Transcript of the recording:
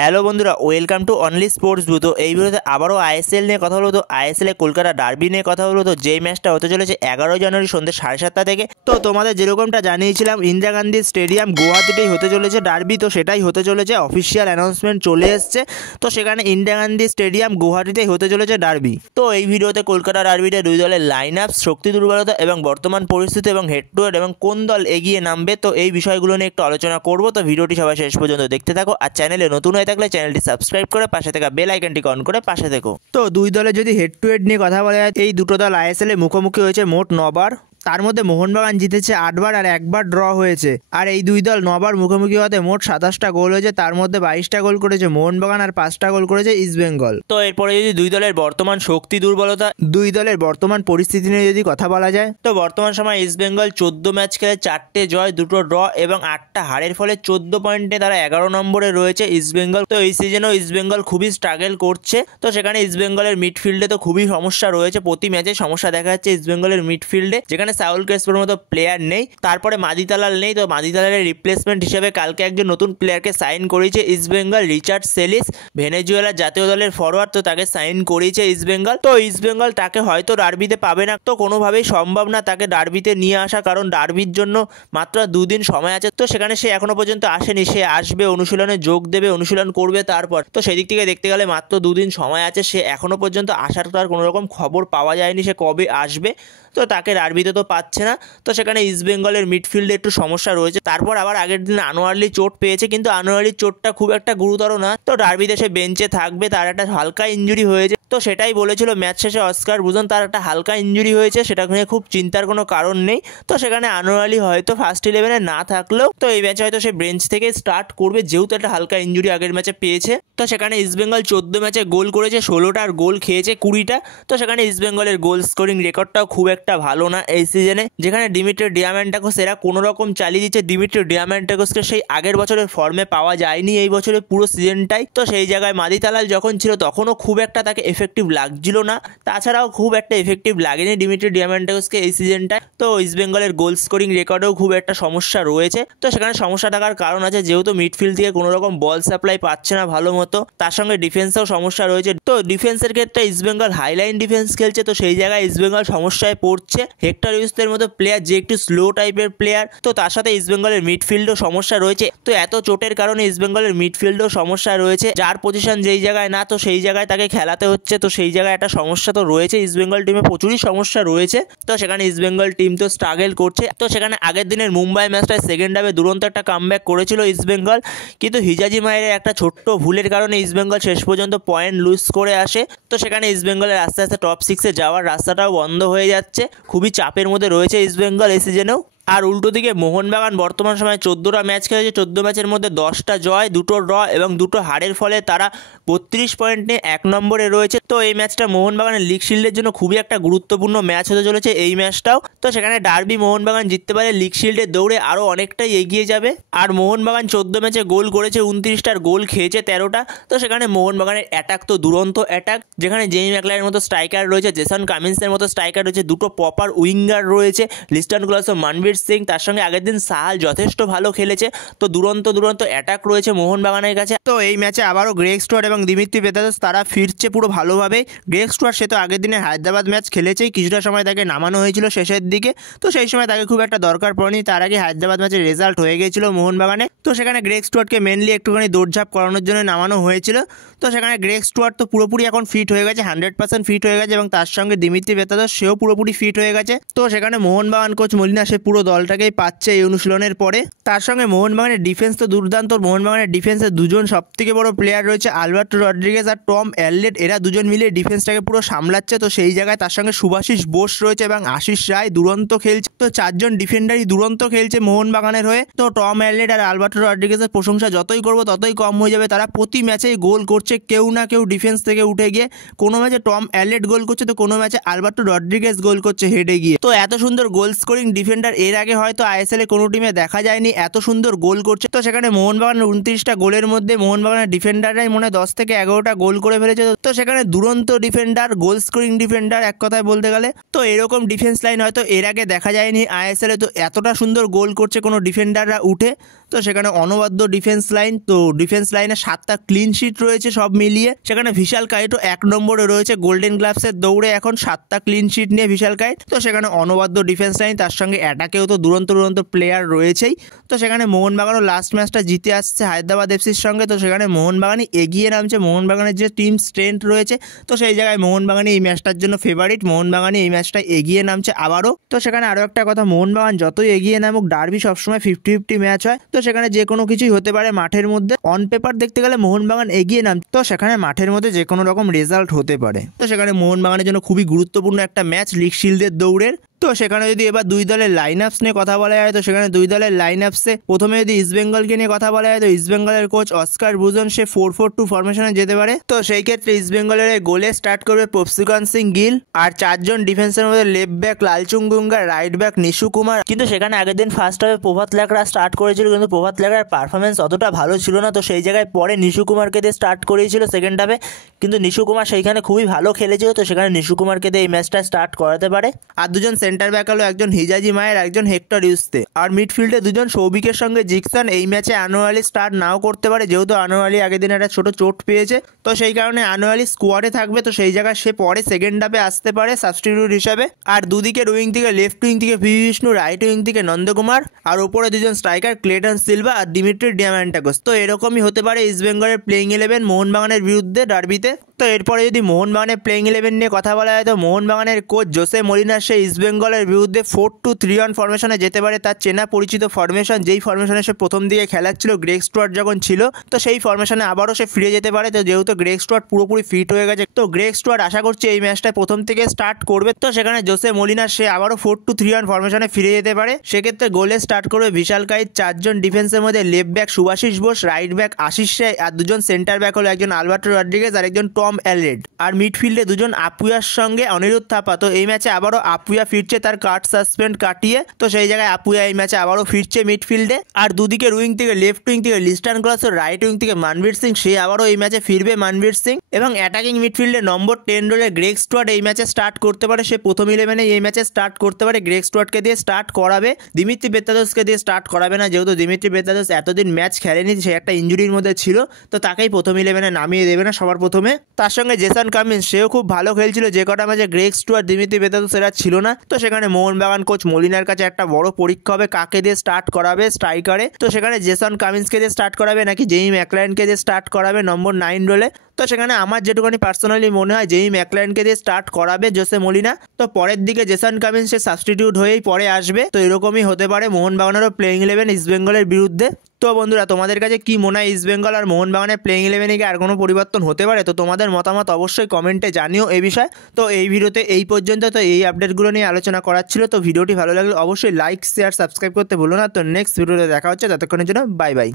Hello বন্ধুরা, welcome to only sports blue. তো এই ভিডিওতে আবারও আইএসএল নিয়ে কথা বলবো। তো আইএসএল কলকাতা ডার্বি নিয়ে কথা বলবো। তো যেই ম্যাচটা হতে চলেছে 11 জানুয়ারি সন্ধ্যে 7:30 থেকে। তো তোমাদের যেরকমটা জানিয়েছিলাম ইন্দিরা গান্ধী স্টেডিয়াম গুয়াহাটিতেই হতে চলেছে ডার্বি, তো সেটাই হতে চলেছে। অফিসিয়াল অ্যানাউন্সমেন্ট চলে এসছে, তো সেখানে ইন্দিরা গান্ধী স্টেডিয়াম গুয়াহাটিতেই হতে চলেছে ডার্বি। তো এই ভিডিওতে কলকাতা ডার্বিতে দুই দলের লাইন আপ, শক্তি দুর্বলতা এবং বর্তমান পরিস্থিতি এবং হেড টু হেড এবং কোন দল এগিয়ে নামবে, তো এই বিষয়গুলো নিয়ে একটু আলোচনা করব। তো ভিডিওটি সবাই শেষ পর্যন্ত দেখতে থাকো। আর চ্যানেলে নতুন হয়ে থাকলে চ্যানেলটি সাবস্ক্রাইব করে পাশে থাকা বেল আইকনটি অন করে পাশে থেকো। তো দুই দলে যদি হেড টু হেড নিয়ে কথা বলা যায়, এই দুটো দল আইএসএল এ মুখোমুখি হয়েছে মোট 9 বার। তার মধ্যে মোহনবাগান জিতেছে 8 বার আর 1 বার ড্র হয়েছে। আর এই দুই দল 9 বার মুখোমুখি হতে মোট 27টা গোল হয়েছে। তার মধ্যে 22টা গোল করেছে মোহনবাগান আর 5টা গোল করেছে ইস্টবেঙ্গল। তো এরপরে যদি দুই দলের বর্তমান শক্তি দুর্বলতা, দুই দলের বর্তমান পরিস্থিতি নিয়ে যদি কথা বলা যায়, তো বর্তমান সময় ইস্টবেঙ্গল 14 ম্যাচ খেলে 4টে জয়, 2টো ড্র এবং 8টা হারের ফলে 14 পয়েন্টে তারা 11 নম্বরে রয়েছে ইস্টবেঙ্গল। তো এই সিজনেও ইস্টবেঙ্গল খুবই স্ট্রাগল করছে। তো সেখানে ইস্টবেঙ্গলের মিডফিল্ডে তো খুবই সমস্যা রয়েছে, প্রতি ম্যাচে সমস্যা দেখা যাচ্ছে ইস্টবেঙ্গলের মিডফিল্ডে, যেখানে সাউল ক্রেসপোর মতো প্লেয়ার নেই। তারপরে মাদিতালাল নেই, তো মাদিতালালের রিপ্লেসমেন্ট হিসেবে কালকে একজন নতুন প্লেয়ারকে সাইন করেছে ইস্টবেঙ্গল, রিচার্ড সেলিস, ভেনেজুয়েলার জাতীয় দলের ফরওয়ার্ড। তো তাকে সাইন করেছে ইস্টবেঙ্গল। তো ইস্টবেঙ্গল তাকে হয়তো ডার্বিতে পাবে না, তো কোনোভাবেই সম্ভব না তাকে ডার্বিতে নিয়ে আসা, কারণ ডার্বির জন্য মাত্র 2 দিন সময় আছে। তো সেখানে সে এখনো পর্যন্ত আসেনি, সে আসবে, অনুশীলনে যোগ দেবে, অনুশীলন করবে তারপর। তো সেদিক থেকে দেখতে গেলে মাত্র 2 দিন সময় আছে, সে এখনো পর্যন্ত আসার তার কোনো রকম খবর পাওয়া যায়নি সে কবে আসবে। তো তাকে ডার্বিতে তো পাচ্ছে না। তো সেখানে ইস্টবেঙ্গলের মিডফিল্ডে একটু সমস্যা রয়েছে। তারপর আবার আগের দিন আনোয়ারলি চোট পেয়েছে, কিন্তু আনোয়ারলির চোটটা খুব একটা গুরুতর না। তো ডার্বিতে সে বেঞ্চে থাকবে, তার একটা হালকা ইনজুরি হয়েছে। তো সেটাই বলেছিল ম্যাচ শেষে অস্কার বুজন, তার একটা হালকা ইনজুরি হয়েছে, সেটা নিয়ে খুব চিন্তার কোনো কারণ নেই। তো সেখানে আনোয়ারলি হয়তো ফার্স্ট 11-এ না থাকলেও তো এই ম্যাচে হয়তো সে বেঞ্চ থেকে স্টার্ট করবে, যেহেতু একটা হালকা ইনজুরি আগের ম্যাচে পেয়েছে। তো সেখানে ইস্টবেঙ্গল 14 ম্যাচে গোল করেছে 16টা আর গোল খেয়েছে 20টা। তো সেখানে ইস্টবেঙ্গলের গোল স্কোরিং রেকর্ডটাও খুব একটা ভালো না এই সিজনে, যেখানে ডিমিট্রি ডিয়ামান্টাকোস এরা কোনো রকম চালিয়ে দিচ্ছে। ডিমিট্রি ডিয়ামান্টাকোসকে সেই আগের বছরের ফর্মে পাওয়া যায়নি এই বছরের পুরো সিজনটাই। তো সেই জায়গায় মাদিতালাল যখন ছিল তখনও খুব একটা তাকে এফেক্টিভ লাগছিল না, তাছাড়াও খুব একটা এফেক্টিভ লাগেনি ডিমিট্রি ডিয়ামান্টাকোসকে এই সিজনটায়। তো ইস্টবেঙ্গলের গোল স্কোরিং রেকর্ডেও খুব একটা সমস্যা রয়েছে। তো সেখানে সমস্যা থাকার কারণ আছে, যেহেতু মিডফিল্ড থেকে কোনো রকম বল সাপ্লাই পাচ্ছে না ভালো মতো, তার সঙ্গে ডিফেন্সেও সমস্যা রয়েছে। তো ডিফেন্সের ক্ষেত্রে ইস্টবেঙ্গল হাইলাইন ডিফেন্স খেলছে, তো সেই জায়গায় ইস্টবেঙ্গল সমস্যায় পড়ছে। হেক্টর ইউসের মতো প্লেয়ার যে একটু স্লো টাইপের প্লেয়ার, তো তার সাথে ইস্টবেঙ্গলের মিডফিল্ডও সমস্যা রয়েছে। তো এত চোটের কারণে ইস্টবেঙ্গলের মিডফিল্ডও সমস্যা রয়েছে, যার পজিশন যেই জায়গায় না, তো সেই জায়গায় তাকে খেলাতে হচ্ছে। তো সেই জায়গায় একটা সমস্যা তো রয়েছে, ইস্টবেঙ্গল টিমে প্রচুরই সমস্যা রয়েছে। তো সেখানে ইস্টবেঙ্গল টিম তো স্ট্রাগল করছে। তো সেখানে আগের দিনের মুম্বাই ম্যাচটায় সেকেন্ড হাফে দুরন্ত একটা কামব্যাক করেছিল ইস্টবেঙ্গল, কিন্তু হিজাজি মায়ের একটা ছোট্ট ভুলের কারণে ইস্টবেঙ্গল শেষ পর্যন্ত পয়েন্ট লুজ করে আসে। তো সেখানে ইস্টবেঙ্গলের আস্তে আস্তে টপ 6-এ যাওয়ার রাস্তাটাও বন্ধ হয়ে যাচ্ছে, খুবই চাপের মধ্যে রয়েছে ইস্টবেঙ্গল এই সিজনেও। আর উল্টো দিকে মোহনবাগান বর্তমান সময়ে 14টা ম্যাচ খেলেছে, 14 ম্যাচের মধ্যে 10টা জয়, 2টো ড্র এবং 2টো হারের ফলে তারা 32 পয়েন্ট নিয়ে 1 নম্বরে রয়েছে। তো এই ম্যাচটা মোহনবাগানের লিগ শিল্ডের জন্য খুবই একটা গুরুত্বপূর্ণ ম্যাচ হতে চলেছে এই ম্যাচটাও। তো সেখানে ডার্বি মোহনবাগান জিততে পারে, লিগ শিল্ডের দৌড়ে আরও অনেকটাই এগিয়ে যাবে। আর মোহনবাগান 14 ম্যাচে গোল করেছে 29টার, গোল খেয়েছে 13টা। তো সেখানে মোহনবাগানের অ্যাটাক তো দুরন্ত অ্যাটাক, যেখানে জেমি ম্যাকলারের মতো স্ট্রাইকার রয়েছে, জেসন কামিন্সের মতো স্ট্রাইকার রয়েছে, 2টো প্রপার উইঙ্গার রয়েছে, লিস্টন ক্লস ও মানবীর সিং, তার সঙ্গে আগের দিন সাহাল যথেষ্ট ভালো খেলেছে। তো দুরন্ত অ্যাটাক রয়েছে মোহনবাগানের কাছে। তো এই ম্যাচে আবারও গ্রেগ স্টুয়ার্ট এবং দিমিত্রি পেতাদোস তারা ফিরছে পুরো ভালোভাবে। গ্রেগ স্টুয়ার্ট সে তো আগের দিনে হায়দ্রাবাদ ম্যাচ খেলেছেই, কিছুটা সময় তাকে নামানো হয়েছিল শেষের দিকে। তো সেই সময় তাকে খুব একটা দরকার পড়েনি, তার আগে হায়দ্রাবাদ ম্যাচের রেজাল্ট হয়ে গিয়েছিল মোহনবাগানে। তো সেখানে গ্রেগ স্টুয়ার্টকে মেনলি একটুখানি দৌড়ঝাঁপ করানোর জন্য নামানো হয়েছিল। তো সেখানে গ্রেগ স্টুয়ার্ট তো পুরোপুরি এখন ফিট হয়ে গেছে, 100% ফিট হয়ে গেছে, এবং তার সঙ্গে দিমিত্রি পেতাদোস সেও পুরোপুরি ফিট হয়ে গেছে। তো সেখানে মোহনবাগান কোচ মলিনা সে পুরো দলটাকেই পাচ্ছে এই অনুশীলনের পরে। তার সঙ্গে মোহনবাগানের ডিফেন্স তো দুর্দান্ত। মোহনবাগানের ডিফেন্সে দুজন সবথেকে বড় প্লেয়ার রয়েছে, আলবার্টো রড্রিগেজ আর টম অ্যারলেট, এরা দুজন মিলে ডিফেন্সটাকে পুরো সামলাচ্ছে। তো সেই জায়গায় তার সঙ্গে সুভাশিস বোস রয়েছে এবং আশিস রায় দুরন্ত খেলছে। তো 4জন ডিফেন্ডারই দুরন্ত খেলছে মোহনবাগানের হয়ে। তো টম অ্যারলেট আর আলবার্টো রড্রিগেজের প্রশংসা যতই করবো ততই কম হয়ে যাবে, তারা প্রতি ম্যাচেই গোল করছে কেউ না কেউ ডিফেন্স থেকে উঠে গিয়ে। কোনো ম্যাচে টম অ্যারলেট গোল করছে, তো কোনো ম্যাচে আলবার্টো রড্রিগেজ গোল করছে হেডে গিয়ে। তো এত সুন্দর গোল স্কোরিং ডিফেন্ডার এর আগে হয়তো আইএসএল এ কোনো টিমে দেখা যায়নি, এত সুন্দর গোল করছে। তো সেখানে মোহনবাগানের 29টা গোলের মধ্যে মোহনবাগানের ডিফেন্ডাররাই মনে হয় 10 থেকে 11টা গোল করে ফেলেছে। তো সেখানে দুরন্ত ডিফেন্ডার, গোল স্কোরিং ডিফেন্ডার এক কথায় বলতে গেলে। তো এরকম ডিফেন্স লাইন হয়তো এর আগে দেখা যায়নি আইএসএল এ। তো এতটা সুন্দর গোল করছে কোনো ডিফেন্ডাররা উঠে। তো সেখানে অনবদ্য ডিফেন্স লাইন, তো ডিফেন্স লাইনে 7টা ক্লিন শিট রয়েছে সব মিলিয়ে। সেখানে ভিশাল কাইটো 1 নম্বরে রয়েছে গোল্ডেন গ্লাভসের দৌড়ে, এখন 7টা ক্লিন শিট নিয়ে ভিশাল কাইট। তো সেখানে অনবদ্য ডিফেন্স লাইন, তার সঙ্গে অ্যাটাকেও তো দুরন্ত প্লেয়ার রয়েছেই। তো সেখানে মোহনবাগানও লাস্ট ম্যাচটা জিতে আসছে হায়দ্রাবাদ এফসির সঙ্গে। তো সেখানে মোহনবাগানই এগিয়ে নামছে, মোহনবাগানের যে টিম স্ট্রেংথ রয়েছে তো সেই জায়গায় মোহনবাগানই এই ম্যাচটার জন্য ফেভারিট, মোহনবাগানই এই ম্যাচটা এগিয়ে নামছে আবারও। তো সেখানে আরও একটা কথা, মোহনবাগান যতই এগিয়ে নামুক ডার্বি সবসময় 50-50 ম্যাচ হয়। তো সেখানে যে কোনো কিছুই হতে পারে মাঠের মধ্যে। অন পেপার দেখতে গেলে মোহনবাগান এগিয়ে নামছে, তো সেখানে মাঠের মধ্যে যে কোনো রকম রেজাল্ট হতে পারে। তো সেখানে মোহনবাগানের জন্য খুবই গুরুত্বপূর্ণ একটা ম্যাচ লিগ শিল্ডের দৌড়ের। তো সেখানে যদি এবার দুই দলের লাইন আপস নিয়ে কথা বলা যায়, তো সেখানে দুই দলের লাইন আপসে প্রথমে যদি ইস্টবেঙ্গলকে নিয়ে কথা বলা যায়, তো ইস্টবেঙ্গলের কোচ অস্কার বুজন সে 4-4-2 ফরমেশনে যেতে পারে। তো সেই ক্ষেত্রে ইস্টবেঙ্গলের গোলে স্টার্ট করবে প্রফসিকান সিং গিল, আর 4 জন ডিফেন্সের মধ্যে left back লালচুং গুঙ্গা, right back Nishu Kumar. কিন্তু সেখানে আগের দিন ফার্স্ট হাফে প্রভাত লেকরা স্টার্ট করেছিল, কিন্তু প্রভাত লেকরার পারফরমেন্স অতটা ভালো ছিল না। তো সেই জায়গায় পরে নিশু কুমারকে দিয়ে স্টার্ট করিয়েছিল সেকেন্ড হাফে, কিন্তু নিশু কুমার সেইখানে খুবই ভালো খেলেছিল। তো সেখানে নিশু কুমারকে দিয়ে এই ম্যাচটা স্টার্ট করাতে পারে। আর দুজন সেন্টার ব্যাক হলো একজন হিজাজি মায়ের, একজন হেক্টর ইউস্তে। আর মিডফিল্ডে দুজন সৌভিকের সঙ্গে জিকসন। এই ম্যাচে আনোয়ালি স্টার্ট নাও করতে পারে, যেহেতু আনোয়ালি আগের দিন একটা ছোট চোট পেয়েছে, তো সেই কারণে আনোয়ালি স্কোয়াডে থাকবে। তো সেই জায়গায় সে পরে সেকেন্ড হাফে আসতে পারে সাবস্টিটিউট হিসাবে। আর দুদিকে উইং থেকে লেফট উইং থেকে ভি বিষ্ণু, রাইট উইং থেকে নন্দকুমার, আর ওপরে দুজন স্ট্রাইকার ক্লেটন সিলভা আর দিমিত্রি ডিয়ামান্টাকোস। তো এরকমই হতে পারে ইস্টবেঙ্গলের প্লেইং 11 মোহনবাগানের বিরুদ্ধে ডার্বিতে। তো এরপরে যদি মোহনবাগানের প্লেইং 11 নিয়ে কথা বলা হয়, তো মোহনবাগানের কোচ জোসে মলিনা সে ইস্টবেঙ্গলের বিরুদ্ধে 4-2-3-1 ফরমেশনে যেতে পারে। তার চেনা পরিচিত ফরমেশন, যেই ফরমেশনে সে প্রথম দিকে খেলাচ্ছিল গ্রেগ স্টুয়ার্ট যখন ছিল, তো সেই ফরমেশনে আবারও সে ফিরে যেতে পারে। তো যেহেতু গ্রেগ স্টুয়ার্ট পুরোপুরি ফিট হয়ে গেছে, তো গ্রেগ স্টুয়ার্ট আশা করছি এই ম্যাচটা প্রথম থেকে স্টার্ট করবে। তো সেখানে জোসে মলিনা সে আবারও 4-2-3-1 ফরমেশনে ফিরে যেতে পারে। সেক্ষেত্রে গোলে স্টার্ট করবে বিশাল কাইত, 4 জন ডিফেন্সের মধ্যে left back Subhashis Bose, right back Ashis Roy, আর দুজন সেন্টার ব্যাক হলো একজন আলবার্টো রড্রিগেজ আর একজন টম অ্যালরেড। আর মিডফিল্ডে দুজন আপুয়ার সঙ্গে অনিরুদ্ধ থাপা। তো এই ম্যাচে আবারও আপুয়া ফিরছে তার কার্ড সাসপেন্ড কাটিয়ে, তো সেই জায়গায় আপুয়া এই ম্যাচে আবারও ফিরছে মিডফিল্ডে। আর দুদিকে উইং থেকে লেফট উইং থেকে লিস্টান ক্লস, রাইট উইং থেকে মানবীর সিং, সে আবারও এই ম্যাচে ফিরবে মানবীর সিং। এবং অ্যাটাকিং মিডফিল্ডে নম্বর 10 রোলে গ্রেগ স্টুয়ার্ট এই ম্যাচে স্টার্ট করতে পারে, সে প্রথম 11-এ এই ম্যাচে স্টার্ট করতে পারে। গ্রেগ স্টুয়ার্টকে দিয়ে স্টার্ট করাবে, দিমিত্রি বেতাদোসকে দিয়ে স্টার্ট করাবে না, যেহেতু দিমিত্রি বেতাদোস এতদিন ম্যাচ খেলেনি, সে একটা ইঞ্জুরির মধ্যে ছিল, তো তাকেই প্রথম 11-এ নামিয়ে দেবে না সবার প্রথমে। তার সঙ্গে জেসন কামিন্স, সেও খুব ভালো খেলছিল, যে কটা ম্যাচে গ্রেগ স্টুয়ার্ট দিমিত্রি বেতাদোস এরা ছিল না। তো সেখানে মোহনবাগান কোচ মলিনার কাছে একটা বড় পরীক্ষা হবে কাকে দিয়ে স্টার্ট করাবে স্ট্রাইকারে। তো সেখানে জেসন কামিন্সকে দিয়ে স্টার্ট করাবে নাকি জেমি ম্যাকলারেনকে দিয়ে স্টার্ট করাবে নম্বর 9 রোলে। তো সেখানে আমার যেটুকুনি পার্সোনালি মনে হয় জেমি ম্যাকলারেনকে দিয়ে স্টার্ট করাবে জোসে মলিনা। তো পরের দিকে জেসন কামিন্স সে সাবস্টিটিউট হয়েই পরে আসবে। তো এরকমই হতে পারে মোহনবাগানেরও প্লেইং 11 ইস্টবেঙ্গলের বিরুদ্ধে। তো বন্ধুরা, তোমাদের কাছে কি মনে হয় ইস্টবেঙ্গল আর মোহনবাগানের প্লেইং 11-এ কি আর কোনো পরিবর্তন হতে পারে? তো তোমাদের মতামত অবশ্যই কমেন্টে জানিও এই বিষয়ে। তো এই ভিডিওতে এই পর্যন্ত, তো এই আপডেটগুলো নিয়ে আলোচনা করার ছিল। তো ভিডিওটি ভালো লাগলে অবশ্যই লাইক শেয়ার সাবস্ক্রাইব করতে ভুলো না। তো নেক্সট ভিডিওতে দেখা হচ্ছে, ততক্ষণের জন্য বাই বাই।